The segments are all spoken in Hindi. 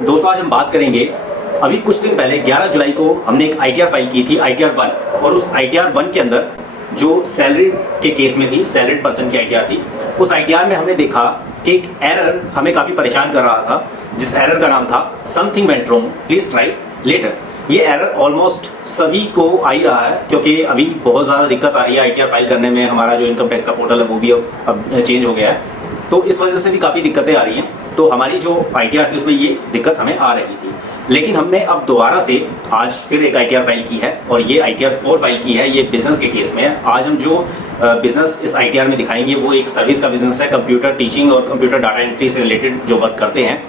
दोस्तों आज हम बात करेंगे, अभी कुछ दिन पहले 11 जुलाई को हमने एक आईटीआर फाइल की थी, आईटीआर 1, और उस आईटीआर 1 के अंदर जो सैलरी के केस में थी, सैलरीड पर्सन की आईटीआर थी, उस आईटीआर में हमने देखा कि एक एरर हमें काफ़ी परेशान कर रहा था, जिस एरर का नाम था something went wrong, please try later. ये एरर ऑलमोस्ट सभी को आ ही रहा है, क्योंकि अभी बहुत ज़्यादा दिक्कत आ रही है आईटीआर फाइल करने में। हमारा जो इनकम टैक्स का पोर्टल है वो भी अब चेंज हो गया है, तो इस वजह से भी काफ़ी दिक्कतें आ रही हैं। तो हमारी जो आईटीआर थी उसमें ये दिक्कत हमें आ रही थी, लेकिन हमने अब दोबारा से आज फिर एक आईटीआर फाइल की है, और ये आईटीआर 4 फाइल की है। ये बिजनेस के केस में है। आज हम जो बिजनेस इस आईटीआर में दिखाएंगे वो एक सर्विस का बिजनेस है, कंप्यूटर टीचिंग और कंप्यूटर डाटा एंट्री से रिलेटेड जो वर्क करते हैं।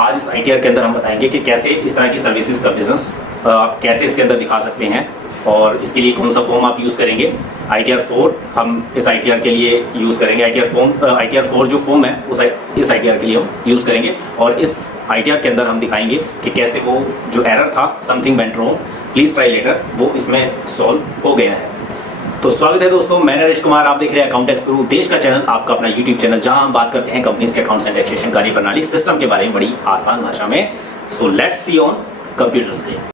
आज इस आईटीआर के अंदर हम बताएंगे कि कैसे इस तरह की सर्विसेज का बिजनेस आप कैसे इसके अंदर दिखा सकते हैं, और इसके लिए कौन सा फॉर्म आप यूज़ करेंगे। आईटीआर 4 हम इस आईटीआर के लिए यूज़ करेंगे। आईटीआर 4 जो फॉर्म है उस इस आईटीआर के लिए हम यूज़ करेंगे, और इस आईटीआर के अंदर हम दिखाएंगे कि कैसे वो जो एरर था something went wrong please try later, वो इसमें सॉल्व हो गया है। तो स्वागत है दोस्तों, मैं नरेश कुमार, आप देख रहे हैं अकाउंटेक्स गुरु, देश का चैनल, आपका अपना यूट्यूब चैनल, जहां हम बात करते हैं कंपनीज के अकाउंट्स एंड टैक्सेशन कार्यप्रणाली सिस्टम के बारे में बड़ी आसान भाषा में। So let's see on computer screen.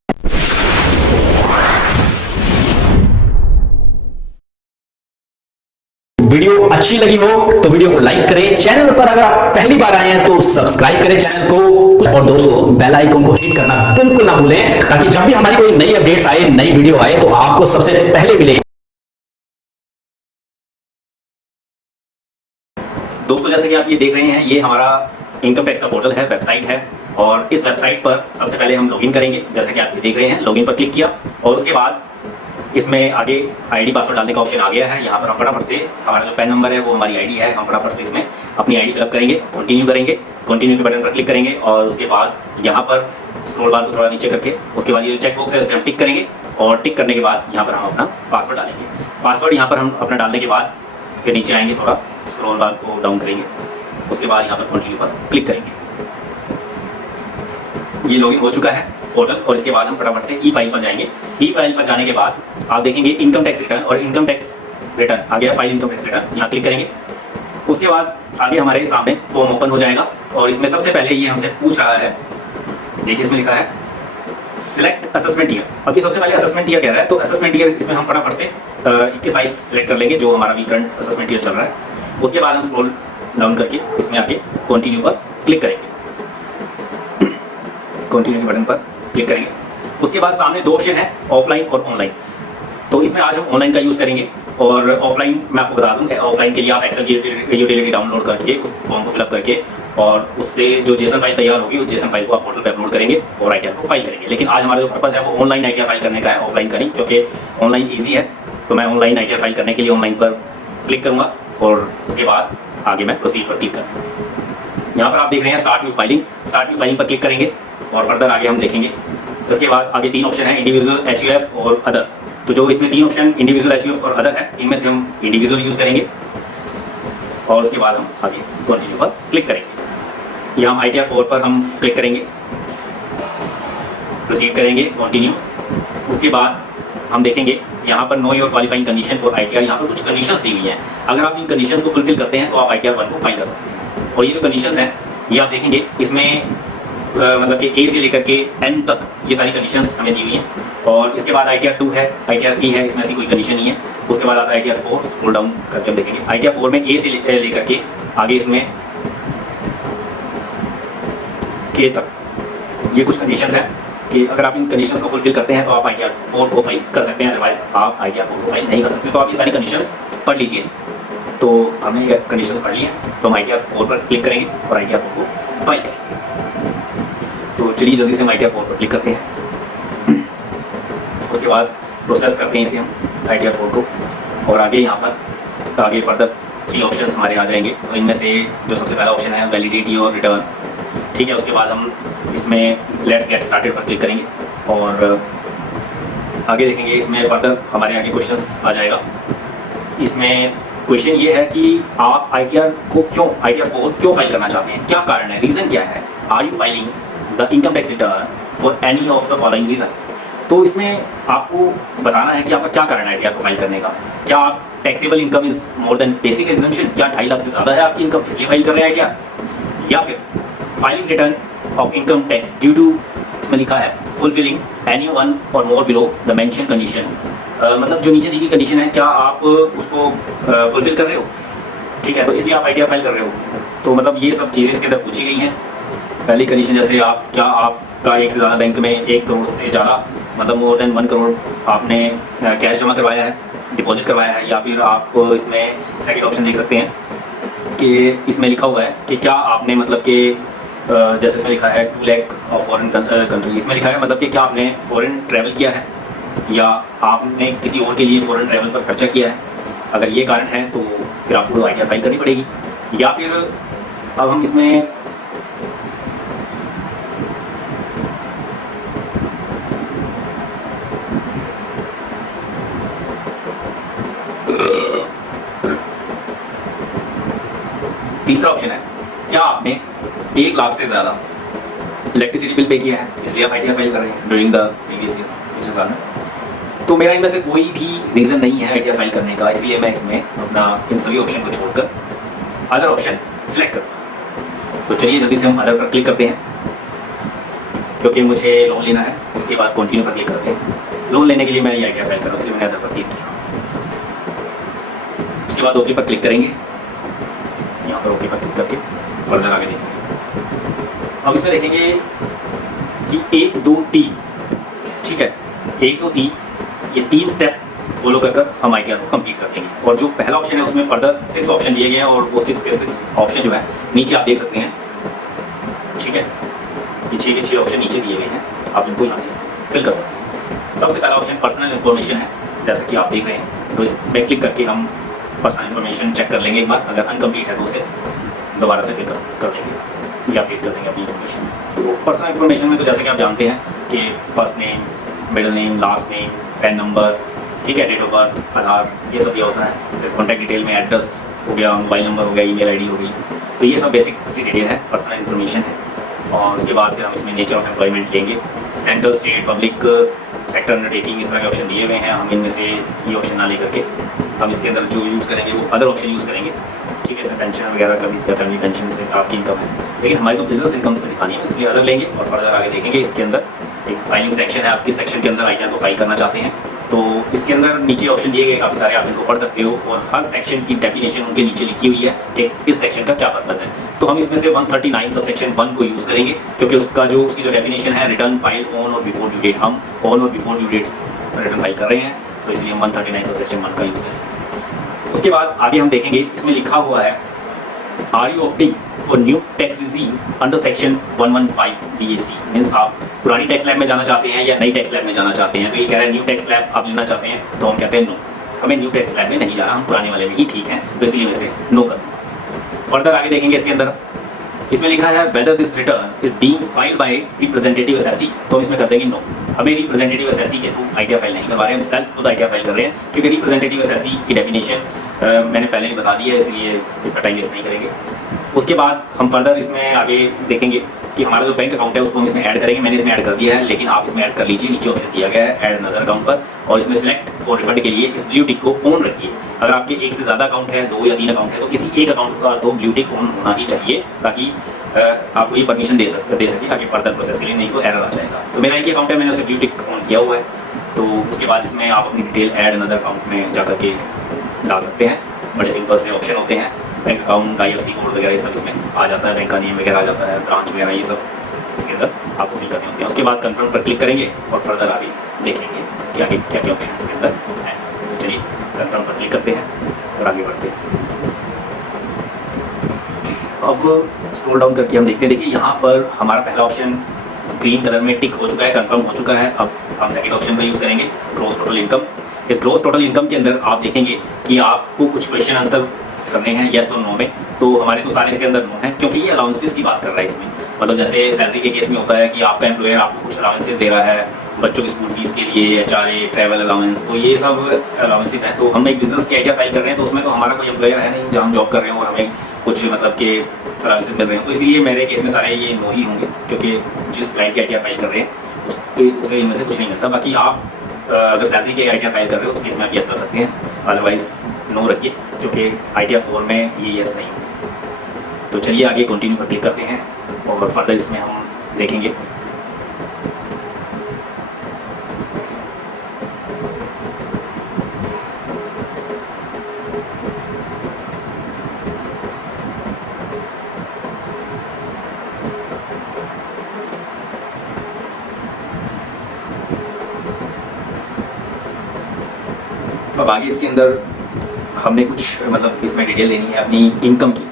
Video अच्छी लगी हो तो वीडियो को लाइक करें, चैनल पर अगर आप पहली बार आए हैं तो सब्सक्राइब करें चैनल को, और दोस्तों बेल आइकन को हिट करना बिल्कुल ना भूलें, ताकि जब भी हमारी कोई नई अपडेट्स आए, नई वीडियो आए, तो आपको सबसे पहले मिले। दोस्तों जैसे कि आप ये देख रहे हैं, ये हमारा इनकम टैक्स का पोर्टल है, वेबसाइट है, और इस वेबसाइट पर सबसे पहले हम लॉगिन करेंगे। जैसे कि आप ये देख रहे हैं, लॉगिन पर क्लिक किया और उसके बाद इसमें आगे आईडी पासवर्ड डालने का ऑप्शन आ गया है। यहाँ पर हम फटाफट से, हमारा जो पैन नंबर है वो हमारी आईडी है, हम फटाफट से इसमें अपनी आईडी फिलअप करेंगे, कंटिन्यू करेंगे, कंटिन्यू के बटन पर क्लिक करेंगे, और उसके बाद यहाँ पर स्क्रॉल बार को थोड़ा नीचे करके उसके बाद ये जो चेक बॉक्स है उसमें हम टिक करेंगे, और टिक करने के बाद यहाँ पर हम अपना पासवर्ड डालेंगे। पासवर्ड यहाँ पर हम अपना डालने के बाद फिर नीचे आएंगे, थोड़ा स्क्रॉल बार को डाउन करेंगे, उसके बाद यहाँ पर कंटिन्यू पर क्लिक करेंगे। ये लॉगिन हो चुका है पोर्टल, और इसके बाद हम फटाफट से ई फाइल पर जाएंगे। ई फाइल पर जाने के बाद आप देखेंगे इनकम टैक्स रिटर्न, और इनकम टैक्स रिटर्न आ गया, फाइल इनकम टैक्स रिटर्न, यहाँ क्लिक करेंगे। उसके बाद आगे हमारे सामने फॉर्म ओपन हो जाएगा, और इसमें सबसे पहले ये हमसे पूछ रहा है, देखिए इसमें लिखा है सिलेक्ट असेसमेंट ईयर। अभी सबसे पहले असेसमेंट ईयर कह रहा है, तो असेसमेंट ईयर इसमें हम फटाफट से 21-22 सेलेक्ट कर लेंगे, जो हमारा भी करंट असेसमेंट ईयर चल रहा है। उसके बाद हम स्क्रॉल डाउन करके इसमें आके कंटिन्यू पर क्लिक करेंगे, कंटिन्यू के बटन पर क्लिक करेंगे। उसके बाद सामने दो ऑप्शन है, ऑफलाइन और ऑनलाइन। तो इसमें आज हम ऑनलाइन का यूज़ करेंगे, और ऑफलाइन मैं आपको बता दूं, ऑफलाइन के लिए आप एक्सेल की यूटिलिटी डाउनलोड करके उस फॉर्म को फिलअप करके, और उससे जो जेसन फाइल तैयार होगी उस जेसन फाइल को आप पोर्टल पे अपलोड करेंगे और आईटीआर को फाइल करेंगे। लेकिन आज हमारा जो पर्पज़ है वो ऑनलाइन आईटीआर फाइल करने का है, ऑफलाइन का नहीं, क्योंकि ऑनलाइन ईजी है। तो मैं ऑनलाइन आईटीआर फाइल करने के लिए ऑनलाइन पर क्लिक करूँगा, और उसके बाद आगे मैं प्रोसीड पर क्लिक करूँगा। यहाँ पर आप देख रहे हैं start new filing, start new filing पर क्लिक करेंगे, और फर्दर आगे हम देखेंगे। इसके बाद आगे 3 ऑप्शन है, इंडिविजुअल, एचयूएफ और अदर। तो जो इसमें 3 ऑप्शन इंडिविजुअल, एचयूएफ और अदर है, इनमें से हम इंडिविजुअल यूज़ करेंगे, और उसके बाद हम आगे कंटिन्यू पर क्लिक करेंगे। यहाँ आईटीआर 4 पर हम क्लिक करेंगे, प्रोसीड करेंगे, कंटिन्यू। उसके बाद हम देखेंगे यहाँ पर know your qualifying condition for ITR. यहाँ पर कुछ कंडीशंस दी हुई हैं, अगर आप इन कंडीशंस को फुलफिल करते हैं तो आप आईटीआर 1 को फाइल कर सकते हैं। और ये जो कंडीशंस हैं ये आप देखेंगे, इसमें मतलब कि ए से लेकर के एन तक ये सारी कंडीशंस हमें दी हुई हैं। और इसके बाद आईटीआर 2 है, आईटीआर 3 है, इसमें ऐसी कोई कंडीशन नहीं है। उसके बाद आता है आईटीआर 4, स्क्रॉल डाउन करके हम देखेंगे आईटीआर 4 में ए से लेकर के आगे इसमें के तक ये कुछ कंडीशंस हैं कि अगर आप इन कंडीशंस को फुलफिल करते हैं तो आप आईटीआर 4 को फाइल कर सकते हैं, अदरवाइज आप आईटीआर 4 को फाइल नहीं कर सकते। तो आप ये सारी कंडीशंस पढ़ लीजिए। तो हमने ये कंडीशंस पढ़ ली हैं, तो हम आईटीआर 4 पर क्लिक करेंगे और आईटीआर 4 को फाइल करेंगे। तो चलिए जल्दी से हम आईटीआर 4 पर क्लिक करते हैं, उसके बाद प्रोसेस करते हैं इसे हम आईटीआर 4 को, और आगे यहाँ पर आगे फर्दर 3 ऑप्शंस हमारे आ जाएंगे। तो इनमें से जो सबसे पहला ऑप्शन है वैलिडिटी और रिटर्न, ठीक है। उसके बाद हम इसमें लेट्स गेट स्टार्टेड पर क्लिक करेंगे, और आगे देखेंगे इसमें फर्दर हमारे आगे क्वेश्चंस आ जाएगा। इसमें क्वेश्चन ये है कि आप आईटीआर को आईटीआर 4 क्यों फाइल करना चाहते हैं, क्या कारण है, रीज़न क्या है। Are you filing the income tax return for any of the following reason. तो इसमें आपको बताना है कि आपका क्या कारण है आईटीआर को फाइल करने का। क्या आप taxable income is more than basic exemption, क्या 2.5 लाख से ज़्यादा है आपकी इनकम इसलिए फाइल कर रहे हैं आईटीआर, या फिर filing return of income tax due to, इसमें लिखा है fulfilling any one or more below the mention condition. मतलब जो नीचे दी गई कंडीशन है, क्या आप उसको फुलफिल कर रहे हो, ठीक है, तो इसलिए आप ITR फाइल कर रहे हो। तो मतलब ये सब चीज़ें इसके अंदर पूछी गई हैं। पहली कंडीशन जैसे क्या आपका एक से ज़्यादा बैंक में 1 करोड़ से ज़्यादा, मतलब मोर देन 1 करोड़ आपने कैश जमा करवाया है, डिपॉजिट करवाया है, या फिर आप इसमें सेकंड ऑप्शन देख सकते हैं कि इसमें लिखा हुआ है कि क्या आपने मतलब कि जैसे इसमें लिखा है 2 लाख ऑफ फॉरेन कंट्री, इसमें लिखा है मतलब कि क्या आपने फॉरेन ट्रैवल किया है या आपने किसी और के लिए फॉरेन ट्रैवल पर खर्चा किया है। अगर ये कारण है तो फिर आपको ITR फाइल करनी पड़ेगी। या फिर अब हम इसमें तीसरा ऑप्शन है, क्या आपने 1 लाख से ज़्यादा इलेक्ट्रिसिटी बिल पे किया है, इसलिए आप ITR फाइल कर रहे हैं ड्यूरिंग द प्रीवियस ईयर, पिछले साल में। तो मेरा इनमें से कोई भी रीज़न नहीं है ITR फाइल करने का, इसलिए मैं इसमें अपना इन सभी ऑप्शन को छोड़कर अदर ऑप्शन सिलेक्ट करूँगा। तो चलिए जल्दी से हम अदर पर क्लिक करते हैं, क्योंकि मुझे लोन लेना है। उसके बाद कंटिन्यू पर क्लिक करते हैं। लोन लेने के लिए मैं ये ITR फाइल कर रहा हूँ, इसलिए मैंने अदर पर क्लिक किया। उसके बाद ओके पर क्लिक करेंगे, यहाँ पर ओके पर क्लिक करके फर्दर आगे देखेंगे। अब इसमें देखेंगे कि 1 2 3, ठीक है, 1 2 3 ये 3 स्टेप फॉलो कर हम ITR को कंप्लीट कर देंगे। और जो पहला ऑप्शन है उसमें फर्दर 6 ऑप्शन दिए गए हैं, और वो 6 के 6 ऑप्शन जो है नीचे आप देख सकते हैं, ठीक है, ये 6 के 6 ऑप्शन नीचे दिए गए हैं, आप इनको यहाँ से फिल कर सकते हैं। सबसे पहला ऑप्शन पर्सनल इन्फॉर्मेशन है, जैसा कि आप देख रहे हैं। तो इस पर क्लिक करके हम पर्सनल इन्फॉर्मेशन चेक कर लेंगे एक बार, अगर अनकम्प्लीट है तो उसे दोबारा से फिल कर लेंगे या अपडेट कर देंगे अपनी इन्फॉर्मेशन। तो पर्सनल इन्फॉर्मेशन में तो जैसे कि आप जानते हैं कि first name, middle name, last name, pan number, ठीक है, डेट ऑफ बर्थ, आधार, ये सब दिया होता है। फिर कॉन्टैक्ट डिटेल में एड्रेस हो गया, मोबाइल नंबर हो गया, ईमेल आईडी हो गई। तो ये सब बेसिक सी डिटेल है, पर्सनल इन्फॉर्मेशन है। और उसके बाद फिर हम इसमें नेचर ऑफ एम्प्लॉयमेंट लेंगे, central, state, public sector undertaking, इस तरह के ऑप्शन दिए हुए हैं। हम इनमें से ये ऑप्शन ना लेकर के हम इसके अंदर जो यूज़ करेंगे वो अदर ऑप्शन यूज़ करेंगे, ठीक है। इसमें पेंशन वगैरह का भी, फैमिली पेंशन से आपकी इनकम है, लेकिन हमारी तो बिजनेस इनकम से दिखानी है, इसलिए अदर लेंगे। और फर्दर आगे देखेंगे, इसके अंदर एक फाइलिंग सेक्शन है, आप किस सेक्शन के अंदर ITR को फाइल करना चाहते हैं। तो इसके अंदर नीचे ऑप्शन दिए गए काफ़ी सारे, आप इनको पढ़ सकते हो, और हर सेक्शन की डेफिनेशन उनके नीचे लिखी हुई है कि इस सेक्शन का क्या पर्पज़ है। तो हम इसमें से 139 सब सेक्शन 1 को यूज़ करेंगे, क्योंकि उसकी जो डेफिनेशन है, return file on or before due date, हम on or before due date return file कर रहे हैं, तो इसलिए हम 139 सब सेक्शन 1 का यूज़ करेंगे। उसके बाद आगे हम देखेंगे, इसमें लिखा हुआ है are you opting for new tax regime under section 115 DAC, means आप पुरानी टैक्स स्लैब में जाना चाहते हैं या नई टैक्स स्लैब में जाना चाहते हैं। तो ये कह रहा है न्यू टैक्स स्लैब आप लेना चाहते हैं, तो हम कहते हैं नो, हमें न्यू टैक्स स्लैब में नहीं जाना, हम पुराने वाले में ही ठीक है, तो इसलिए वैसे नो कर दूँगा। फर्दर आगे देखेंगे, इसके अंदर इसमें लिखा है whether this return is being filed by representative SSC, तो हम इसमें कर देंगे नो, हमें रिप्रेजेंटेटिव SSC के थ्रू ITR फाइल नहीं करवा रहे हैं, हम सेल्फ खुद ITR फाइल कर रहे हैं, क्योंकि रिप्रेजेंटेटिव SSC की डेफिनेशन मैंने पहले ही बता दी है, इसलिए इसका टाइम वेस्ट नहीं करेंगे। उसके बाद हम फर्दर इसमें आगे देखेंगे कि हमारा जो बैंक अकाउंट है उसको हम इसमें ऐड करेंगे। मैंने इसमें ऐड कर दिया है, लेकिन आप इसमें ऐड कर लीजिए, नीचे ऑप्शन दिया गया है ऐड अनदर अकाउंट पर, और इसमें सिलेक्ट फॉर रिफंड के लिए इस ब्लू टिक को ऑन रखिए। अगर आपके 1 से ज़्यादा अकाउंट है, 2 या 3 अकाउंट है, तो किसी एक अकाउंट का तो ब्लू टिक ऑन होना ही चाहिए, ताकि आपको ये परमिशन दे सके आगे फर्दर प्रोसेस के लिए, नहीं तो एरर आ जाएगा। तो मेरा एक ही अकाउंट है, मैंने उसे ब्लू टिक ऑन किया हुआ है। तो उसके बाद इसमें आप अपनी डिटेल ऐड अनदर अकाउंट में जा करके डाल सकते हैं, बड़े सिंपल से ऑप्शन होते हैं। बैंक अकाउंट, IFSC कोड वगैरह ये सब इसमें आ जाता है, बैंक का नेम वगैरह आ जाता है, ब्रांच वगैरह ये सब इसके अंदर आपको फिल करने होते हैं। उसके बाद कंफर्म पर क्लिक करेंगे और फर्दर आगे देखेंगे कि आगे क्या क्या ऑप्शन इसके अंदर है। तो चलिए कंफर्म पर क्लिक करते हैं और आगे बढ़ते हैं। अब स्क्रॉल डाउन करके हम देखते हैं, देखिए यहाँ पर हमारा पहला ऑप्शन ग्रीन कलर में टिक हो चुका है, कंफर्म हो चुका है। अब हम सेकेंड ऑप्शन का यूज़ करेंगे, ग्रॉस टोटल इनकम। इस ग्रॉस टोटल इनकम के अंदर आप देखेंगे कि आपको कुछ क्वेश्चन आंसर करने हैं येस और नो में, तो हमारे तो सारे इसके अंदर नो हैं, क्योंकि ये अलाउंसेस की बात कर रहा है इसमें। मतलब जैसे सैलरी के केस में होता है कि आपका एम्प्लॉयर आपको कुछ अलाउंसेस दे रहा है, बच्चों की स्कूल फीस के लिए, HRA, ट्रैवल अलाउंस, तो ये सब अलाउंसेस हैं। तो हम एक बिजनेस की ITR फाइल कर रहे हैं, तो उसमें तो हमारा कोई एम्प्लॉयर है नहीं जहाँ हम जॉब कर रहे हो और हमें कुछ मतलब के अलाउंसेस मिल रहे हैं। तो इसलिए मेरे केस में सारे ये नो ही होंगे, क्योंकि जिस क्लाइंट की ITR फाइल कर रहे हैं उसे इनमें से कुछ नहीं मिलता। बाकी आप अगर सैलरी के ITR फाइल कर रहे हो उस केस में आप येस कर सकते हैं, अदरवाइज नो रखिए, क्योंकि ITR 4 में ये येस नहीं। तो चलिए आगे कंटिन्यू पर क्लिक करते हैं और फर्दर इसमें हम देखेंगे। अब आगे इसके अंदर हमने कुछ मतलब इसमें डिटेल देनी है अपनी इनकम की।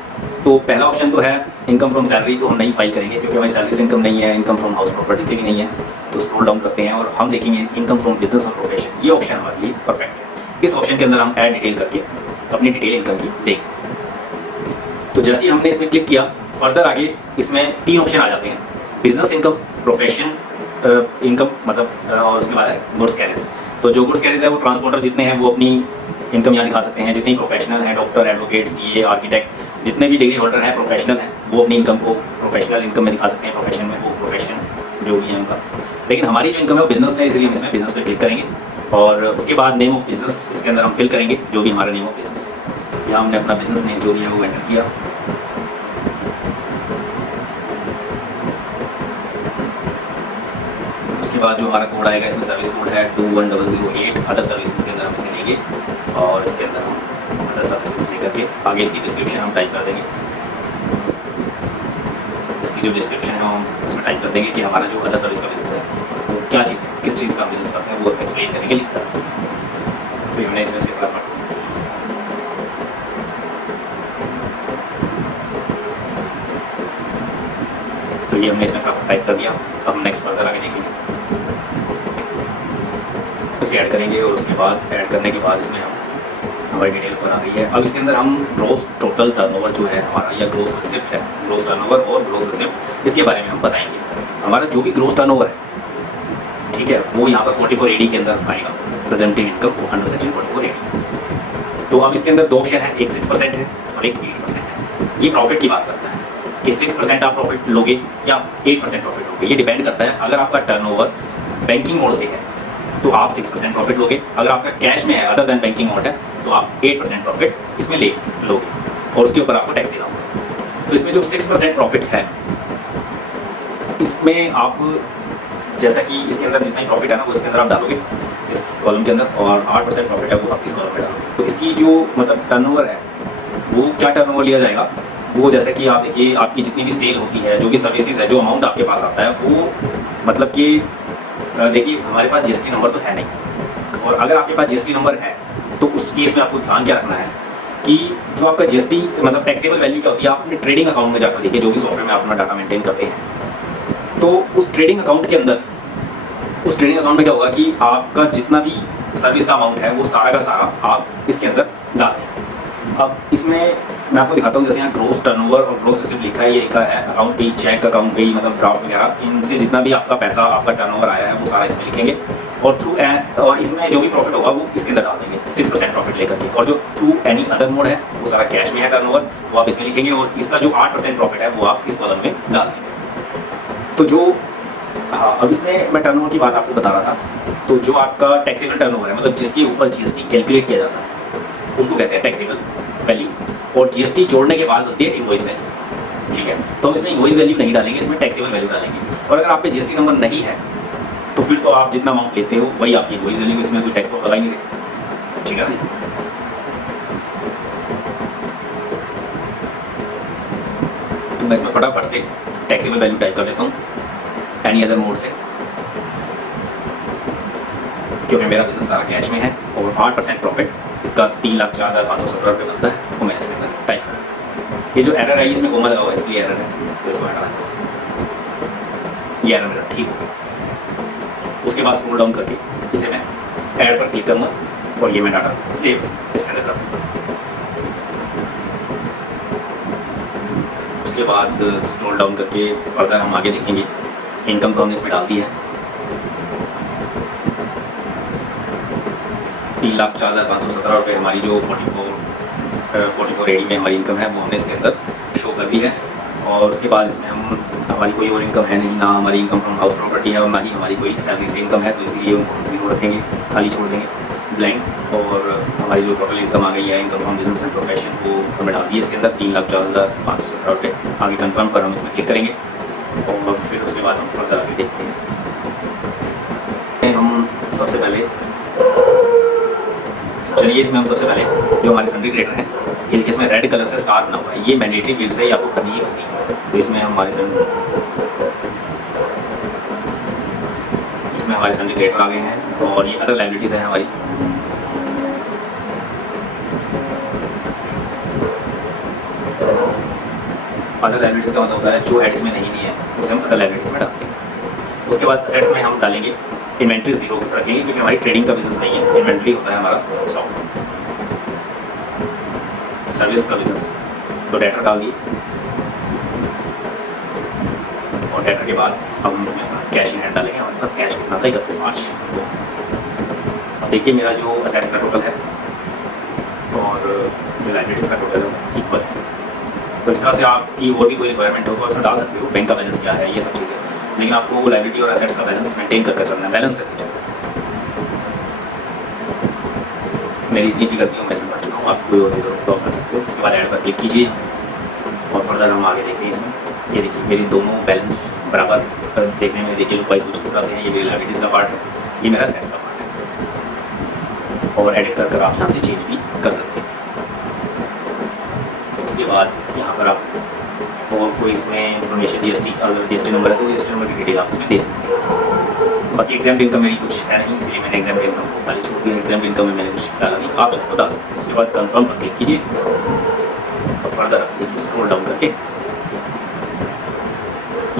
तो पहला ऑप्शन तो है इनकम फ्रॉम सैलरी, तो हम नहीं फाइल करेंगे क्योंकि हमारी सैलरी से इनकम नहीं है, इनकम फ्रॉम हाउस प्रॉपर्टी से भी नहीं है। तो स्क्रॉल डाउन करते हैं और हम देखेंगे इनकम फ्रॉम बिजनेस और प्रोफेशन। ये ऑप्शन हमारे लिए परफेक्ट है। इस ऑप्शन के अंदर हम ऐड डिटेल करके अपनी डिटेल इनकम की देखें। तो जैसे ही हमने इसमें क्लिक किया, फर्दर आगे इसमें 3 ऑप्शन आ जाते हैं, बिजनेस इनकम, प्रोफेशन इनकम मतलब और उसके बाद है गुड्स कैरेज। तो जो गुड्स कैरेज है वो ट्रांसपोर्टर जितने हैं वो अपनी इनकम यहाँ दिखा सकते हैं। जितने प्रोफेशनल हैं, डॉक्टर, एडवोकेट, सीए, आर्किटेक्ट, जितने भी डिग्री होल्डर हैं, प्रोफेशनल हैं, वो अपनी इनकम को प्रोफेशनल इनकम में दिखा सकते हैं। प्रोफेशन में वो प्रोफेशन जो भी है उनका। लेकिन हमारी जो इनकम है वो बिजनेस है, इसलिए हम इसमें बिजनेस पे क्लिक करेंगे और उसके बाद नेम ऑफ बिजनेस इसके अंदर हम फिल करेंगे जो भी हमारा नेम ऑफ बिजनेस है। यहाँ हमने अपना बिजनेस नेम जो भी है वो एंटर किया। उसके बाद जो हमारा कोड आएगा इसमें सर्विस कोड है 21008। अदर सर्विसेज के अंदर हम इसे लेंगे और इसके अंदर हम अदर सर्विसेज लेकर के आगे इसकी डिस्क्रिप्शन हम टाइप कर देंगे। इसकी जो डिस्क्रिप्शन है हम इसमें टाइप कर देंगे कि हमारा जो अदर सर्विस का बिजनेस है वो क्या चीज़ है, किस चीज़ का हम बिजनेस करते हैं वो एक्सप्लेन करेंगे, लिख कर। तो हमने इसमें से तो ये हमने इसमें टाइप कर दिया। अब हम नेक्स्ट फर्दर आगे देखेंगे, इसे ऐड करेंगे और उसके बाद ऐड करने के बाद इसमें हम हमारी डिटेल पर आ गई है। अब इसके अंदर हम ग्रोस टोटल टर्नओवर जो है हमारा या ग्रोस रिसिप्ट है, ग्रोस टर्नओवर और ग्रोस रिसिप्ट, इसके बारे में हम बताएंगे। हमारा जो भी ग्रोस टर्नओवर है, ठीक है, वो यहाँ पर 44 AD के अंदर आएगा, प्रेजेंटिव इनकम अंडर सेक्शन 44 AD। तो अब इसके अंदर 2 ऑप्शन है, एक 6% है और एक 8% है। ये प्रॉफिट की बात करता है कि 6% आप प्रॉफिट लोगे या 8% प्रॉफिट लोगे। ये डिपेंड करता है, अगर आपका टर्नओवर बैंकिंग मोड से है तो आप 6% प्रॉफिट लोगे, अगर आपका कैश में है अदर देन बैंकिंग मोड है तो आप 8% प्रॉफिट इसमें ले लोगे और उसके ऊपर आपको टैक्स देना होगा। तो इसमें जो 6% प्रॉफिट है इसमें आप जैसा कि इसके अंदर जितना प्रॉफिट है ना वो इसके अंदर आप डालोगे इस कॉलम के अंदर और 8% प्रॉफिट है वो आप इस कॉलम में डालोगे। तो इसकी जो मतलब टर्नओवर है वो क्या टर्नओवर लिया जाएगा, वो जैसे कि आप देखिए आपकी जितनी भी सेल होती है, जो भी सर्विसेज है, जो अमाउंट आपके पास आता है वो मतलब कि देखिए हमारे पास GST नंबर तो है नहीं, और अगर आपके पास GST नंबर है तो उस केस में आपको ध्यान क्या रखना है कि जो आपका GST मतलब टैक्सेबल वैल्यू क्या होती है, आप अपने ट्रेडिंग अकाउंट में जाकर देखिए, जो भी सॉफ्टवेयर में आप अपना डाटा मेंटेन करते हैं। तो उस ट्रेडिंग अकाउंट के अंदर, उस ट्रेडिंग अकाउंट में क्या होगा कि आपका जितना भी सर्विस का अमाउंट है वो सारा का सारा आप इसके अंदर डाल देंगे। अब इसमें मैं आपको दिखाता हूँ, जैसे यहाँ ग्रोस टर्नओवर और ग्रोस रिसिप्ट लिखा है, ये लिखा है अकाउंट पे, चेक अकाउंट पे, मतलब ड्राफ्ट वगैरह, इनसे जितना भी आपका पैसा आपका टर्नओवर आया है वो सारा इसमें लिखेंगे और थ्रू और इसमें जो भी प्रॉफिट होगा वो इसके अंदर डाल देंगे 6% प्रॉफिट लेकर के। और जो थ्रू एनी अदर मोड है वो सारा कैश में है टर्नओवर, वो आप इसमें लिखेंगे और इसका जो 8% प्रॉफिट है वो आप इस कॉलम में डाल देंगे। तो जो अब इसमें मैं टर्नओवर की बात आपको बता रहा था। तो जो आपका टैक्सेबल टर्नओवर है मतलब जिसके ऊपर GST कैलकुलेट किया जाता है उसको कहते हैं टैक्सेबल वैल्यू, और GST जोड़ने के बाद होती है इनवॉइस वैल्यू। ठीक है, तो हम इसमें इनवॉइस वैल्यू नहीं डालेंगे, इसमें टैक्सेबल वैल्यू डालेंगे। और अगर आप पे GST नंबर नहीं है तो फिर तो आप जितना अमाउंट लेते हो वही आपकी इनवॉइस वैल्यू, इसमें कोई टैक्स तो लगाएंगे। ठीक है, तो मैं इसमें फटाफट से टैक्सेबल वैल्यू टाइप कर देता हूँ एनी अदर मोड से, क्योंकि मेरा बिजनेस सारा कैश में है और 8% प्रॉफिट इसका 3,04,517 रुपये बनता है, वो मैंने इसके अंदर टाइप कर। ये जो एरर है इसमें कोमा लगा हुआ है इसलिए एरर है, तो इसको हटा दें। ये एरर मेरा ठीक हो गया। उसके बाद स्क्रॉल डाउन करके इसे मैं ऐड पर क्लिक करूँगा और ये मैं डाटा सेव इसके अंदर कर दूँगा। उसके बाद स्क्रॉल डाउन करके फर्दर हम आगे देखेंगे। इनकम तो हमने इसमें डाल दी है 3,04,517 रुपये। हमारी जो 44 AD में हमारी इनकम है वो हमने इसके अंदर शो कर दी है। और उसके बाद इसमें हम हमारी कोई और इनकम है नहीं, ना हमारी इनकम फ्रॉम हाउस प्रॉपर्टी है और ना ही हमारी कोई सैलरी से इनकम है, तो इसीलिए उनको हम 0 रखेंगे, खाली छोड़ देंगे ब्लैंक। और हमारी जो टोटल इनकम आ गई है income from business and profession वो हमें डाल दी है इसके अंदर 3,04,517 रुपये। आगे कन्फर्म पर हम इसमें क्लिक करेंगे और फिर उसके बाद हम फर्दर आगे देखते हैं। हम सबसे पहले चलिए इसमें हम सबसे पहले जो हमारे सन्ड्री क्रिएटर हैं इनके इसमें रेड कलर से स्टार बना हुआ है, ये मैंडेटरी फील्ड से ही आपको करनी ही होगी। तो इसमें हमारे सन्ड्री क्रिएटर आ गए हैं और ये अदर लाइबिलिटीज़ हैं हमारी। अदर लाइबिलिटीज़ का मतलब होता है जो हेड इसमें नहीं दी है उसे हम अदर लाइबिलिटीज़ में डालते हैं। उसके बाद असेट्स में हम डालेंगे इन्वेंट्री जीरो पर रखेंगे क्योंकि हमारी ट्रेडिंग का बिजनेस नहीं है, इन्वेंट्री होता है हमारा स्टॉक सर्विस का बिजनेस। तो डेटर डाल दिए और डेटर के बाद अब हम इसमें कैश इन हैंड डालेंगे। हमारे पास कैश कितना था 31 मार्च को। अब देखिए मेरा जो असेट्स का टोटल है और जो लाइबिलिटीज़ का टोटल है इक्वल। तो इस तरह से आपकी और भी कोई रिक्वायरमेंट हो तो उसमें डाल सकते हो, बैंक का बैलेंस क्या है ये सब चीज़ें, लेकिन आपको लाइबिलिटी और एसेट्स का बैलेंस मेंटेन करके चलना है, बैलेंस करके चलना है। मेरी इतनी फिगर थी मैं इसमें पढ़ चुका हूँ, आप कोई और फिगर ड्रॉ कर सकते हो। उसके बाद ऐड पर क्लिक कीजिए और फर्दर हम आगे देखते हैं इसमें। ये देखिए मेरी दोनों बैलेंस बराबर देखने में देखिए लुक वाइज कुछ इस तरह से है। ये मेरी लाइबिलिटीज़ का पार्ट है, ये मेरा एसेट्स का पार्ट है और एडिट कर आप यहाँ से चेंज भी कर सकते हैं। उसके बाद यहाँ पर आप और कोई इसमें इन्फॉर्मेशन जीएसटी, अगर जीएसटी नंबर है तो जीएसटी नंबर की डिटेल आप इसमें दे सकते हैं। बाकी एग्जाम इनकम मेरी कुछ है नहीं इसलिए मैंने एग्जाम इनकम को खाली छोड़ दिया। एग्जाम इनकम में मैंने कुछ डाला नहीं, आप चाहे तो डाल सकते हैं। उसके बाद कंफर्म पर क्लिक कीजिए और फर्दर देखिए स्क्रॉल डाउन करके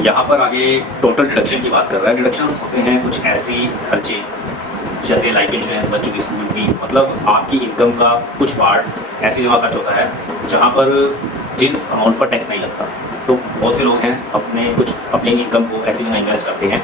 यहाँ पर आगे टोटल डिडक्शन की बात कर रहा है। डिडक्शंस होते हैं कुछ ऐसे खर्चे जैसे लाइफ इंश्योरेंस, बच्चों की स्कूल फीस, मतलब आपकी इनकम का कुछ पार्ट ऐसी जगह खर्च होता है जहाँ पर जिस अमाउंट पर टैक्स नहीं लगता। तो बहुत से लोग हैं अपनी इनकम को ऐसी जगह इन्वेस्ट करते हैं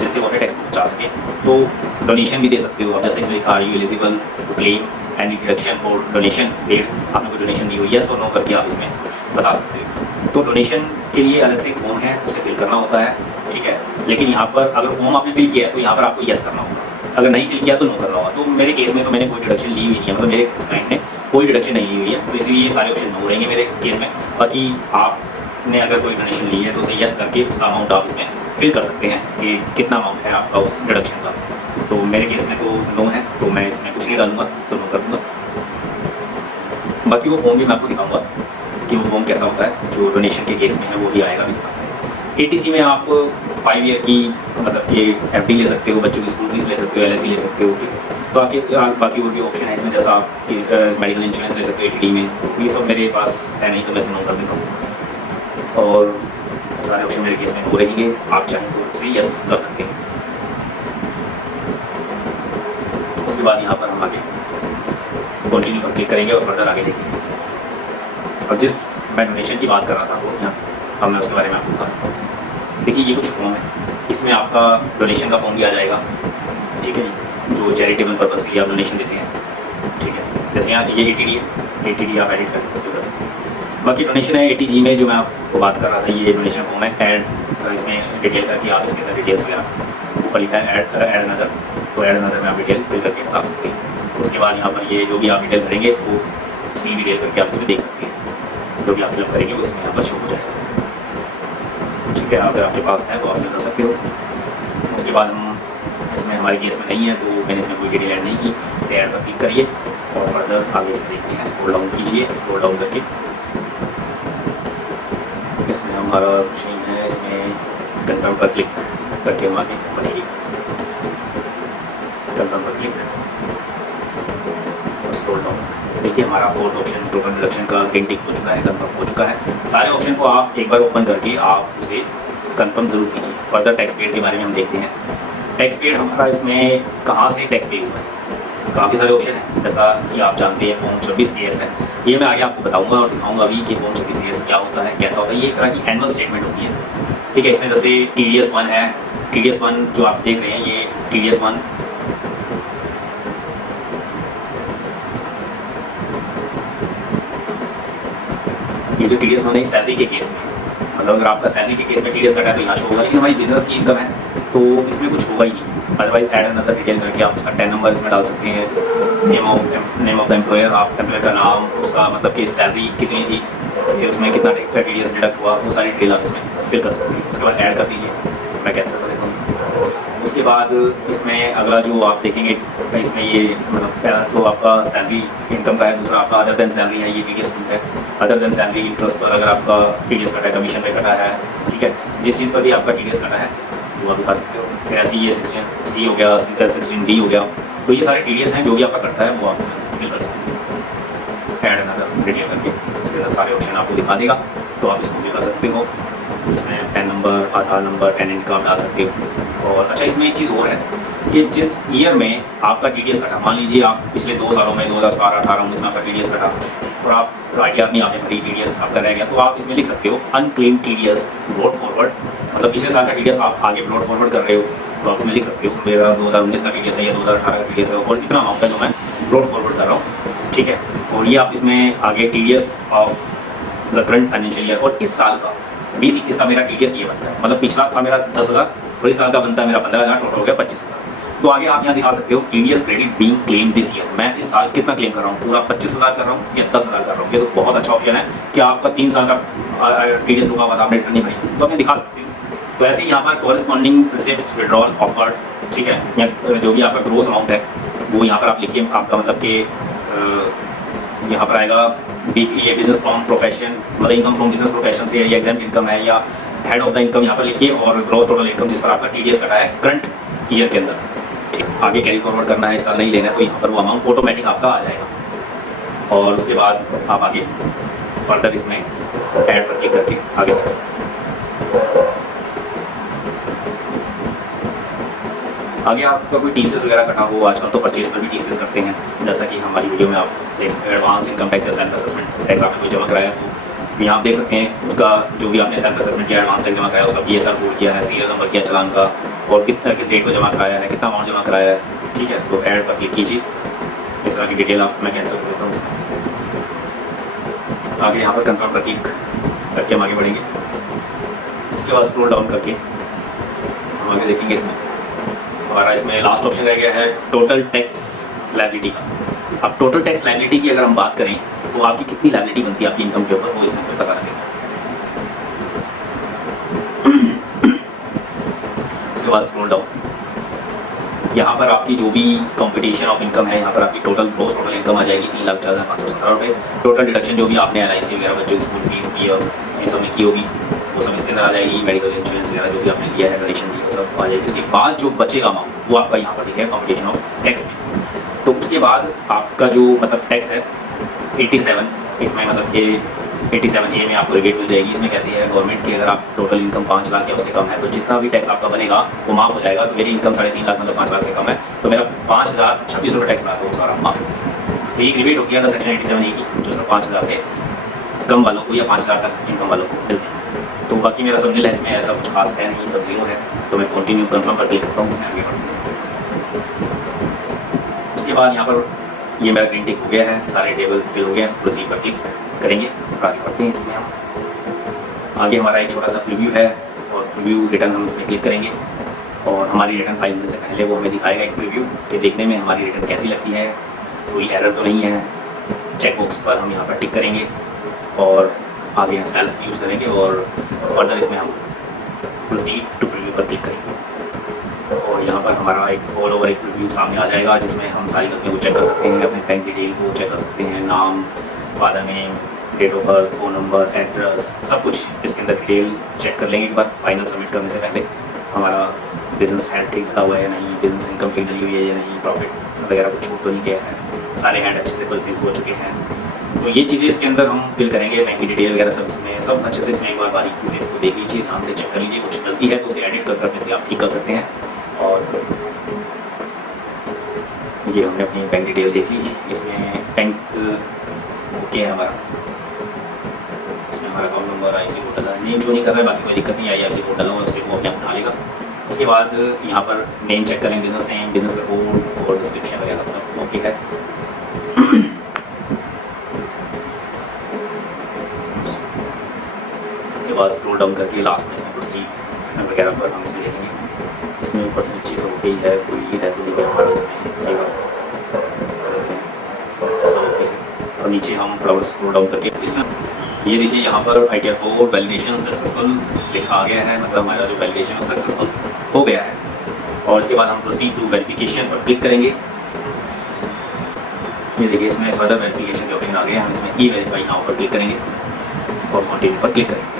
जिससे वो अपने टैक्स को बचा सकें। तो डोनेशन भी दे सकते हो आप, जैसे इसमें लिखा you eligible to claim any deduction for donation paid. आपने कोई डोनेशन दी हो येस और नो करके आप इसमें बता सकते हो। तो डोनेशन के लिए अलग से एक फॉर्म है, उसे फिल करना होता है, ठीक है। लेकिन यहाँ पर अगर फॉर्म आपने फिल किया है तो यहाँ पर आपको येस करना होगा, अगर नहीं फिल किया तो नो करना होगा। तो मेरे केस में तो मैंने कोई डिडक्शन ली हुई नहीं है, मतलब मेरे क्लाइंट ने कोई डिडक्शन नहीं ली हुई है, तो इसलिए ये सारे ऑप्शन नो रहेंगे मेरे केस में। बाकी आपने अगर कोई डोनेशन ली है तो उसे येस करके उसका अमाउंट आप इसमें फिल कर सकते हैं कि कितना अमाउंट है आपका उस डिडक्शन का। तो मेरे केस में तो नो है, तो मैं इसमें कुछ नहीं डालूंगा, तो नो कर दूँगा। बाकी वो फॉर्म भी मैं आपको दिखाऊंगा कि वो फॉर्म कैसा होता है, जो डोनेशन के केस में है वो भी आएगा भी। ATC में आप 5 ईयर की मतलब कि FD ले सकते हो, बच्चों की स्कूल फीस ले सकते हो, LIC ले सकते हो, ठीक है। तो बाकी और भी ऑप्शन है इसमें, जैसा आपकी मेडिकल इंश्योरेंस ले सकते हो ATD में। तो ये सब मेरे पास है नहीं तो मैं नो कर देता हूँ और सारे ऑप्शन मेरे केस में हो रहेंगे। आप चाहें तो उसे यस कर सकते हैं। उसके बाद यहाँ पर हम आगे कंटिन्यू पर क्लिक करेंगे और फर्दर आगे देखेंगे। और जिस मैं डोनेशन की बात कर रहा था वो यहाँ अब मैं उसके बारे में आपको बताऊँ। देखिए ये कुछ फॉर्म है, इसमें आपका डोनेशन का फॉर्म भी आ जाएगा, ठीक है, जो चैरिटेबल पर्पज़ के लिए आप डोनेशन देते हैं, ठीक है। जैसे यहाँ ये ATD है, ATD आप एडिट कर सकते हैं। बाकी डोनेशन है ATG में जो मैं आपको बात कर रहा था, ये डोनेशन फॉर्म है। ऐड इसमें डिटेल करके आप इसके अंदर डिटेल्स वगैरह ऊपर लिखा है ऐड अनदर, तो ऐड अनदर में आप डिटेल फिल करके बता सकते हैं। उसके बाद यहाँ पर ये जो भी आप डिटेल भरेंगे वो सी डिटेल करके आप इसमें देख सकते हैं, जो भी आप फिलअप करेंगे वो इसमें यहाँ पर शो हो जाएगा, ठीक है। अगर आपके पास है तो आप फिल कर सकते हो। उसके बाद हम इसमें हमारे केस में नहीं है तो मैंने इसमें कोई डिटेल ऐड नहीं की, इसे ऐड पर क्लिक करिए और फर्दर आगे इसमें देखते हैं। स्क्रॉल डाउन कीजिए, स्क्रॉल डाउन करके इसमें हमारा कुछ नहीं है, इसमें कन्फर्म पर क्लिक करके हम आगे बढ़ेंगे। कन्फर्म पर क्लिक और स्क्रॉल डाउन, देखिए हमारा फोर्थ ऑप्शन टोटल डिडक्शन का ग्रीन टिक हो चुका है, कंफर्म हो चुका है। सारे ऑप्शन को आप एक बार ओपन करके आप उसे कंफर्म जरूर कीजिए। फर्दर टैक्स पेड के बारे में हम देखते हैं। टैक्स पेड हमारा इसमें कहाँ से टैक्स पे हुआ है, काफ़ी सारे ऑप्शन हैं, जैसा कि आप जानते हैं फॉर्म 26AS है। ये मैं आगे आपको बताऊंगा और दिखाऊंगा भी कि फॉर्म 26AS क्या होता है, कैसा होता है। ये एक तरह की एनुअल स्टेटमेंट होती है, ठीक है। इसमें जैसे TDS 1 है, TDS 1 जो आप देख रहे हैं ये TDS 1 ये जो TDS 1 है सैलरी के केस में, मतलब अगर आपका सैलरी के केस में TDS कटा है तो यहाँ शो होगा, लेकिन हमारी बिजनेस की इनकम है तो इसमें कुछ होगा ही नहीं। अदरवाइज ऐड अनदर डिटेल करके आप उसका 10 नंबर इसमें डाल सकते हैं। नेम ऑफ द एम्प्लॉयर, आप एम्प्लॉयर का नाम, उसका मतलब कि सैलरी कितनी थी, फिर उसमें कितना TDS डिडक्ट हुआ, वो सारी डिटेल आप इसमें फिल कर सकते हैं। उसके बाद ऐड कर दीजिए, मैं कैंसिल कर देता हूँ। उसके बाद इसमें अगला जो आप देखेंगे इसमें ये मतलब पहला तो आपका सैलरी इनकम का है, दूसरा आपका अदर देन सैलरी है, ये टीडीएस है। अदर देन सैलरी इंटरेस्ट पर अगर आपका टीडीएस कटा है, कमीशन पे कटा है, ठीक है, जिस चीज़ पर भी आपका टीडीएस कटा है वो आप दिखा सकते हो। फिर ऐसे ये 16C हो गया, 16D हो गया, तो ये सारे टीडीएस हैं जो भी आपका कटता है वो आप इसमें फिल कर सकते हो। ऐड अनदर डिटेल करके इसके अंदर सारे ऑप्शन आपको दिखा देगा, तो आप इसको फिल कर सकते हो। इसमें पैन नंबर, आधार नंबर, टेनेंट का डाल सकते हो। और अच्छा इसमें एक चीज़ और है कि जिस ईयर में आपका टीडीएस कटा, मान लीजिए आप पिछले 2 सालों में 2017, 18, 19 में आपका टीडीएस कटा और आप आईटीआर नहीं आपने भरी, टीडीएस आपका रह गया, तो आप इसमें लिख सकते हो अनक्लेम टीडीएस ब्रॉट फॉरवर्ड, मतलब पिछले साल का टीडीएस आप आगे ब्रॉट फॉरवर्ड कर रहे हो, तो आप इसमें लिख सकते हो मेरा 2019 का टीडीएस है या 2018 का टीडीएस है और इतना अमाउंट है जो मैं ब्रॉट फॉरवर्ड कर रहा हूँ, ठीक है। और ये आप इसमें आगे TDS of the current financial year और इस साल का 2021 का मेरा टीडीएस ये बनता है, मतलब पिछला था मेरा 10,000 और इस साल का बनता है मेरा 15,000, टोटल हो गया 25,000। तो आगे आप यहाँ दिखा सकते हो TDS credit being claim this year, मैं इस साल कितना क्लेम कर रहा हूँ, पूरा 25,000 कर रहा हूँ या 10,000 कर रहा हूँ। ये तो बहुत अच्छा ऑप्शन है कि आपका 3 साल का टीडीएस होगा बाद आपने रिटर्न नहीं भरी तो आपने दिखा सकते हो। तो ऐसे ही यहाँ पर कॉरेस्पॉन्डिंग रिसिप्ट्स विड्रॉल ऑफर्ड, ठीक है, या जो भी आपका ग्रोस अमाउंट है वो यहाँ पर आप लिखिए, आपका मतलब कि यहाँ पर आएगा ये बिजनेस फ्रॉम प्रोफेशन, मतलब इनकम फ्रॉम बिजनेस प्रोफेशन से या एग्जाम इनकम है या हेड ऑफ द इनकम यहाँ पर लिखिए, और ग्रॉस टोटल इनकम जिस पर आपका टीडीएस कटा है करंट ईयर के अंदर, ठीक। आगे कैरी फॉरवर्ड करना है, इस साल नहीं लेना है, तो यहाँ पर वो अमाउंट ऑटोमेटिक आपका आ जाएगा। और उसके बाद आप आगे फर्दर इसमें ऐड पर क्लिक करके आगे बढ़ सकते हैं। आगे आपका कोई टीसीएस वगैरह कटा हो, आजकल तो परचेज पर भी टीसीएस करते हैं, जैसा कि हमारी वीडियो में आप देख सकते हैं एडवांस इनकम टैक्स या सेल्फ असेसमेंट टैक्स आपने कोई जमा कराया तो यहाँ आप देख सकते हैं उसका जो भी आपने सेल्फ असेसमेंट किया, एडवांस टैक्स जमा कराया, उसका बीएसआर कोड किया है, सीरियल नंबर किया चालान का, और किस डेट को जमा कराया है, कितना अमाउंट जमा कराया है, ठीक है। तो ऐड पर क्लिक कीजिए, इस तरह की डिटेल आप मैं कैंसिल कर देता हूँ इसमें। आगे यहाँ पर कन्फर्म पर क्लिक करके हम आगे बढ़ेंगे। उसके बाद स्क्रॉल डाउन करके हम आगे देखेंगे इसमें हमारा इसमें लास्ट ऑप्शन रह गया है टोटल टैक्स लायबिलिटी का। अब टोटल टैक्स लायबिलिटी की अगर हम बात करें तो आपकी कितनी लायबिलिटी बनती है आपकी इनकम के ऊपर, वो इसमें हमें पता लगेगा। उसके बाद स्क्रॉल डाउन, यहाँ पर आपकी जो भी कंपटीशन ऑफ इनकम है, यहाँ पर आपकी टोटल ग्रॉस टोटल इनकम आ जाएगी 3,04,517 रुपये। टोटल डिडक्शन जो भी आपने एलआईसी वगैरह बच्चों की स्कूल फीस पीएफ ये सब में की होगी वो सब इसके अंदर आ जाएगी। मेडिकल इंश्योरेंस वगैरह जो भी आपने लिया है, डोनेशन दी है, सब आ जाएगी। उसके बाद जो बचेगा अमाउंट वो आपका यहाँ पर लिखा है कंपटीशन ऑफ टैक्स में। तो उसके बाद आपका जो मतलब टैक्स है 87, इसमें मतलब कि 87A में आपको रिबेट मिल जाएगी। इसमें कहती है गवर्नमेंट की अगर आप टोटल इनकम 5 लाख या उससे कम है तो जितना भी टैक्स आपका बनेगा वो माफ़ हो जाएगा। तो मेरी इनकम 3.5 लाख मतलब 5 लाख से कम है तो मेरा 5,026 रुपये टैक्स बना वो सारा माफ़ हो। तो ये रिबेट होती है अंडर सेक्शन 87A की, जो सिर्फ 5,000 से कम वालों को या 5 लाख तक इनकम वालों को मिलती है। तो बाकी मेरा सब नील है, इसमें ऐसा कुछ खास है नहीं, सब जीरो है। तो मैं कंटिन्यू कंफर्म पर क्लिक करता हूँ, उसमें आगे बढ़ते हैं। उसके बाद यहाँ पर ये मेरा ग्रीन टिक हो गया है, सारे टेबल फिल हो गए हैं। प्रोसीड पर क्लिक करेंगे और आगे बढ़ते हैं। इसमें हम आगे हमारा एक छोटा सा प्रीव्यू है और प्रीव्यू रिटर्न हम इसमें क्लिक करेंगे और हमारी रिटर्न फाइल होने से पहले वो हमें दिखाएगा एक प्रीव्यू कि देखने में हमारी रिटर्न कैसी लगती है, कोई एरर तो नहीं है। चेक बॉक्स पर हम यहाँ पर टिक करेंगे और आगे यहाँ सेल्फ यूज़ करेंगे और फर्दर इसमें हम प्रोसीड टू प्रीव्यू पर क्लिक करेंगे और यहाँ पर हमारा एक ऑल ओवर एक प्रीव्यू सामने आ जाएगा जिसमें हम सारी गलतियों को चेक कर सकते हैं, अपने बैंक डिटेल को चेक कर सकते हैं, नाम, father name, date of birth, phone number, address, सब कुछ इसके अंदर डिटेल चेक कर लेंगे। एक बार फाइनल सबमिट करने से पहले हमारा बिजनेस हैंड ठीक लगा हुआ है या नहीं, बिजनेस इनकम ठीक डली हुई है या नहीं, प्रॉफिट वगैरह कुछ छूट तो नहीं गया है, सारे हैंड अच्छे से फुलफिल हो चुके हैं। तो ये चीज़ें इसके अंदर हम फिल करेंगे, बैंक की डिटेल वगैरह सब इसमें सब अच्छे से इसमें एक बार बारीकी से इसको देख लीजिए, ध्यान से चेक कर लीजिए। कुछ गलती है तो उसे एडिट कर करने से आप ठीक कर सकते हैं। और ये हमने अपनी बैंक डिटेल देख ली, इसमें बैंक ओके है हमारा, इसमें हमारा अकाउंट नंबर, आईसी कोड डाला, नेम शो नहीं कर रहा है, बाकी कोई दिक्कत नहीं आई, आईसी कोड डाला हुआ उससे वो अपने आप उठा लेगा। उसके बाद यहाँ पर नेम चेक करें, बिजनेस नेम, बिजनेस का कोड और डिस्क्रिप्शन वगैरह सब ओके है। उसके बाद स्क्रॉल डाउन करके लास्ट में इसमें प्रोसीड वगैरह पर हम इसमें देखेंगे, इसमें ऊपर से नीचे सब ओके है, कोई लीड है तो नहीं है हमारा इसमें सब ओके है। और नीचे हम फ्लावर स्क्रॉल डाउन करके इसमें ये देखिए यहाँ पर ITR 4 वैलिडेशन सक्सेसफुल लिखा आ गया है, मतलब हमारा जो वैलिडेशन सक्सेसफुल हो गया है। और इसके बाद हम प्रोसीड टू वेरिफिकेशन पर क्लिक करेंगे। ये देखिए इसमें फर्दर वेरिफिकेशन के ऑप्शन आ गए हैं, हम इसमें ई वेरीफाई नाउ पर क्लिक करेंगे और कंटिन्यू पर क्लिक करेंगे।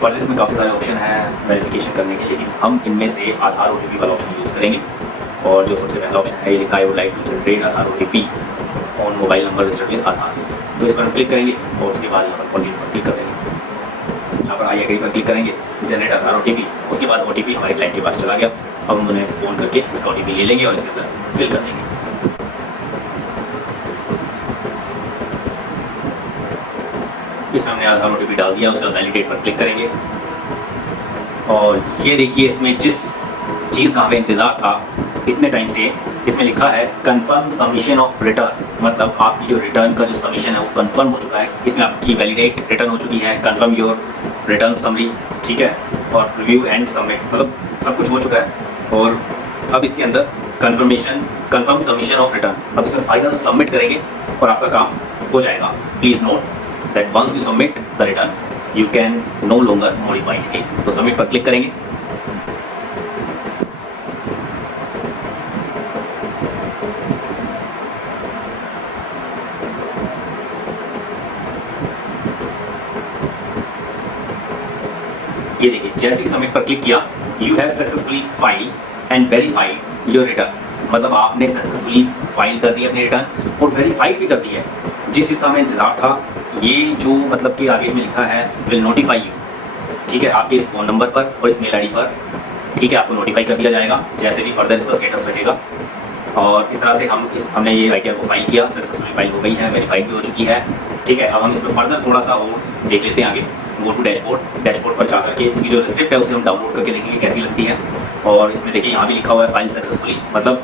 फर्दर इसमें काफ़ी सारे ऑप्शन हैं वेरिफिकेशन करने के, लेकिन हम इनमें से आधार OTP वाला ऑप्शन यूज़ करेंगे। और जो सबसे पहला ऑप्शन है ये लिखा है would like to generate Aadhaar OTP on mobile number registered with Aadhaar, तो इस पर हम क्लिक करेंगे और उसके बाद यहाँ पर कंटिन्यू पर क्लिक कर देंगे। यहाँ पर आई एग्री पर क्लिक करेंगे, जनरेट आधार OTP, उसके बाद OTP हमारे क्लाइंट के पास चला गया। अब हम उन्हें फ़ोन करके इसका OTP ले लेंगे और इसके अंदर फिल कर देंगे। इसमें हमने आधार OTP डाल दिया, उसके बाद वैलिडेट पर क्लिक करेंगे। और ये देखिए इसमें जिस चीज़ का हमें इंतज़ार था इतने टाइम से, इसमें लिखा है कंफर्म सबमिशन ऑफ रिटर्न, मतलब आपकी जो रिटर्न का जो सबमिशन है वो कंफर्म हो चुका है। इसमें आपकी वैलिडेट रिटर्न हो चुकी है, कंफर्म योर रिटर्न समरी, ठीक है, और रिव्यू एंड सबमिट, मतलब सब कुछ हो चुका है। और अब इसके अंदर कंफर्म सबमिशन ऑफ रिटर्न, अब इसमें फाइनल सबमिट करेंगे और आपका काम हो जाएगा। Please note that once you submit the return you can no longer modify it. तो सबमिट पर क्लिक करेंगे। ये देखिए जैसे ही सबमिट पर क्लिक किया, you have successfully file and verified your return, मतलब आपने सक्सेसफुली फाइल कर दी अपनी रिटर्न और वेरीफाइड भी कर दी है। जिस चीज़ का हमें इंतजार था, ये जो मतलब कि आगे इसमें लिखा है विल नोटिफाई यू, ठीक है, आपके इस फ़ोन नंबर पर और इस मेल ID पर, ठीक है, आपको नोटिफाई कर दिया जाएगा जैसे भी फर्दर इसका स्टेटस रहेगा। और इस तरह से हमने ये ITR को फाइल किया, सक्सेसफुली फाइल हो गई है, वेरीफाइड भी हो चुकी है, ठीक है। अब हम इसमें फर्दर थोड़ा सा और देख लेते हैं आगे। गो टू डैशबोर्ड पर जा करके इसकी जो रिसिप्ट है उसे हम डाउनलोड करके देखेंगे कैसी लगती है। और इसमें देखिए यहाँ भी लिखा हुआ है फाइल सक्सेसफुली, मतलब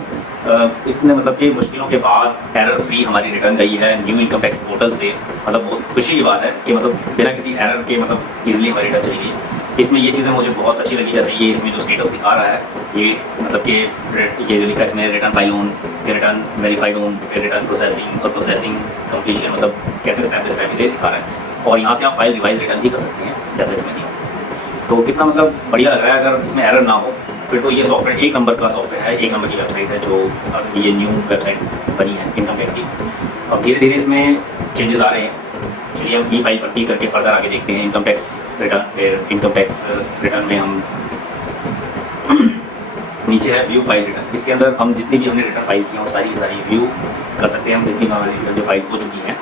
इतने मतलब कि मुश्किलों के बाद एरर फ्री हमारी रिटर्न गई है न्यू इनकम टैक्स पोर्टल से। मतलब बहुत खुशी की बात है कि मतलब बिना किसी एरर के मतलब ईजिली हमारी रिटर्न चली गई। इसमें ये चीज़ें मुझे बहुत अच्छी लगी, जैसे ये इसमें जो स्टेटस दिखा रहा है, ये मतलब कि ये जो लिखा है इसमें रिटर्न फाइल ऑन, फिर रिटर्न वेरीफाइड ऑन, फिर रिटर्न प्रोसेसिंग और प्रोसेसिंग कंप्लीशन, मतलब कैसे स्टेप बाय स्टेप ये दिखा रहा है। और यहाँ से आप फाइल रिवाइज रिटर्न भी कर सकते हैं जैसे इसमें दिया। तो कितना मतलब बढ़िया लग रहा है। अगर इसमें एरर ना हो फिर तो ये सॉफ्टवेयर एक नंबर का सॉफ्टवेयर है, एक नंबर की वेबसाइट है जो ये न्यू वेबसाइट बनी है इनकम टैक्स की। अब धीरे धीरे इसमें चेंजेस आ रहे हैं। चलिए हम ई फाइल पर क्लिक करके फर्दर आगे देखते हैं। इनकम टैक्स रिटर्न, फिर इनकम टैक्स रिटर्न में हम नीचे है व्यू फाइल रिटर्न, इसके अंदर हम जितनी भी हमने रिटर्न फाइल की हैं वो सारी व्यू कर सकते हैं हम, जितनी हमारी रिटर्न जो फाइल हो चुकी हैं।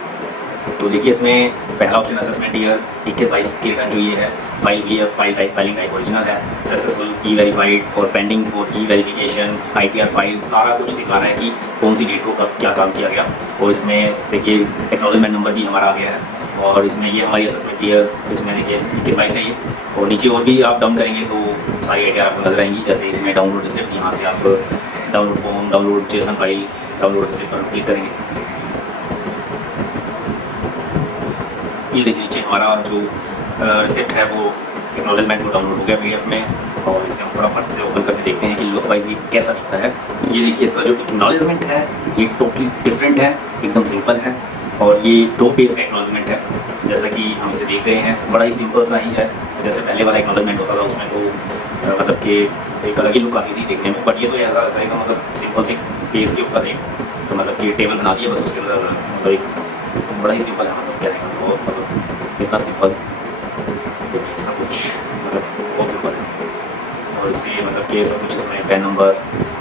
तो देखिए इसमें पहला ऑप्शन असेसमेंट ईयर 21-22 की रिटर्न जो ये है, फाइल हुई है, फाइलिंग टाइप ओरिजिनल है, सक्सेसफुल ई वेरीफाइड और pending for E verification, ITR file, सारा कुछ दिखा रहा है कि कौन सी डेट को कब क्या काम किया गया। और इसमें देखिए एक्नॉलेजमेंट नंबर भी हमारा आ गया है। और इसमें ये हमारी असेसमेंट ईयर, इसमें देखिए 21-22 है ये। और नीचे और भी आप डाउन करेंगे तो सारी ITR आपको नजर आएंगी। जैसे इसमें डाउनलोड रिसिप्ट, यहाँ से आप download form, download JSON file, download receipt पर क्लिक करेंगे। ये देखिए नीचे हमारा जो रिसिप्ट है वो एक्नॉलेजमेंट वो डाउनलोड हो गया PDF में। और इसे हम फटाफट से ओपन करके देखते हैं कि लुक वाइज ये कैसा दिखता है। ये देखिए इसका जो एक्नॉलेजमेंट है ये टोटली डिफरेंट है, एकदम सिंपल है। और ये 2 पेज का एक्नॉलेजमेंट है, जैसा कि हम इसे देख रहे हैं, बड़ा ही सिंपल सा ही है। जैसे पहले वाला एक्नॉलेजमेंट होता था उसमें तो मतलब कि एक अलग ही लुक आती थी देखने में, बट ये तो ऐसा रहेगा मतलब सिंपल सी पेज के ऊपर एक तो मतलब कि टेबल बना दिया बस, उसके अंदर मतलब एक बड़ा ही सिंपल है, मतलब क्या रहेगा बहुत मतलब इतना सिंपल। देखिए सब कुछ मतलब बहुत सिंपल है। और इसे मतलब कि सब कुछ इसमें पैन नंबर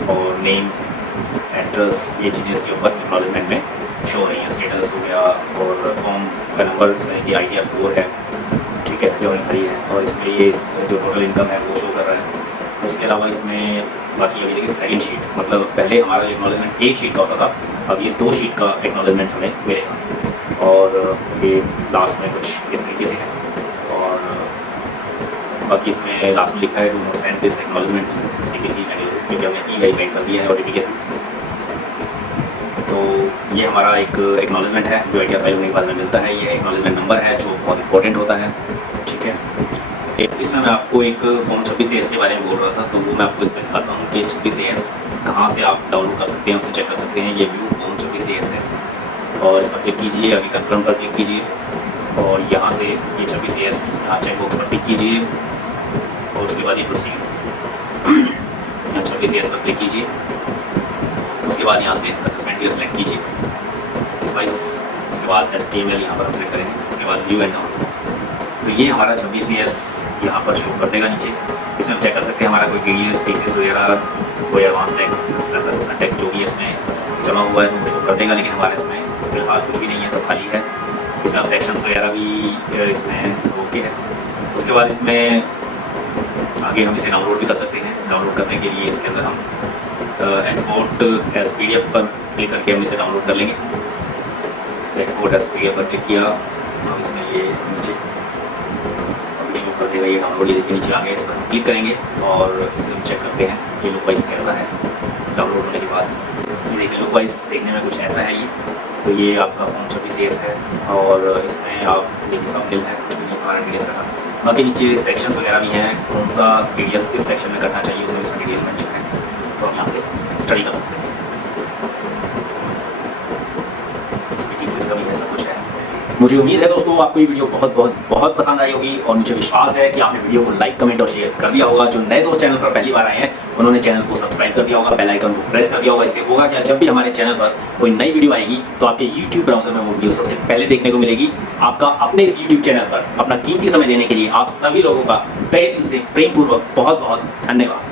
और नेम, एड्रेस, ये चीज़ें इसके ऊपर एक्नॉलेजमेंट में शो हो रही हैं। स्टेटस हो गया और फॉर्म का नंबर, इसमें कि ITR 4 है, ठीक है, जो भरी है। और इसमें ये जो टोटल इनकम है वो शो कर रहा है। उसके अलावा इसमें बाकी अभी देखिए सेकंड शीट, मतलब पहले हमारा एक्नॉलेजमेंट एक शीट का होता था, अब ये 2 शीट का एक्नॉलेजमेंट हमें मिलेगा। और ये लास्ट में कुछ इस तरीके से है। और बाकी इसमें लास्ट में लिखा है do not send this acknowledgement CPC manual, क्योंकि हमने ई वेरीफाइड कर दिया है OTP के थ्रू। तो ये हमारा एक एक्नॉलेजमेंट है जो ITR फाइल होने के बाद में मिलता है। ये एक्नॉलेजमेंट नंबर है जो बहुत इंपॉर्टेंट होता है, ठीक है। इसमें मैं आपको एक फॉर्म 26AS के बारे में बोल रहा था, तो वो मैं आपको इसमें दिखाता हूँ कि 26AS कहाँ से आप डाउनलोड कर सकते हैं, उसे चेक कर सकते हैं। ये व्यू फॉर्म 26AS है और इस पर क्लिक कीजिए, अभी कन्फर्म पर क्लिक कीजिए। और यहाँ से ये 26S यहाँ चेक बॉक्स पर टिक कीजिए और उसके बाद ये प्रोसीड यहाँ 26S पर क्लिक कीजिए। उसके बाद यहाँ से असेसमेंट ईयर सेलेक्ट कीजिए इस वाइज। उसके बाद HTML यहाँ पर हम सेलेक्ट करेंगे। उसके बाद व्यू एंड डाउन, तो ये हमारा 26S यहाँ पर शो कर देगा नीचे। इसमें हम चेक कर सकते हैं हमारा कोई TDS TCS वगैरह कोई एडवांस टैक्स असेसमेंट टैक्स जो भी इसमें जमा हुआ है तो वो शो कर देगा, लेकिन हमारे इसमें फिलहाल कुछ भी नहीं है, सब खाली है। इसमें अब सेक्शंस वगैरह भी इसमें सब ओके है। उसके बाद इसमें आगे हम इसे डाउनलोड भी कर सकते हैं। डाउनलोड करने के लिए इसके अंदर हम एक्सपोर्ट एज PDF पर क्लिक करके हम इसे डाउनलोड कर लेंगे। एक्सपोर्ट एज PDF पर क्लिक किया, अब इसमें ये नीचे अभी शो कर देगा, ये डाउनलोड ये देखिए नीचे आ गया। इस पर हम क्लिक करेंगे और इसे हम चेक करते हैं ये लुक वाइज कैसा है। डाउनलोड होने के बाद ये देखिए लुक वाइज देखने में कुछ ऐसा है ये। तो ये आपका फ़ोन 26S है और इसमें आप देखिए सब मिल है, कुछ भी नहीं हमारा डिटेल्स रखा। बाकी नीचे सेक्शंस वगैरह भी हैं, कौन सा TDS किस सेक्शन में करना चाहिए उसमें इसमें डिटेल मेंशन है, तो हम यहाँ से स्टडी कर सकते हैं। इसमें केसेस का भी है, सब कुछ है। मुझे उम्मीद है दोस्तों आपको ये वीडियो बहुत पसंद आई होगी और मुझे विश्वास है कि आपने वीडियो को लाइक कमेंट और शेयर कर दिया होगा। जो नए दोस्त चैनल पर पहली बार आए हैं उन्होंने चैनल को सब्सक्राइब कर दिया होगा, बेल आइकन को प्रेस कर दिया होगा। इससे होगा क्या, जब भी हमारे चैनल पर कोई नई वीडियो आएगी तो आपके YouTube ब्राउजर में वो वीडियो सबसे पहले देखने को मिलेगी। आपका अपने इस YouTube चैनल पर अपना कीमती समय देने के लिए आप सभी लोगों का तहे दिल से प्रेमपूर्वक बहुत धन्यवाद।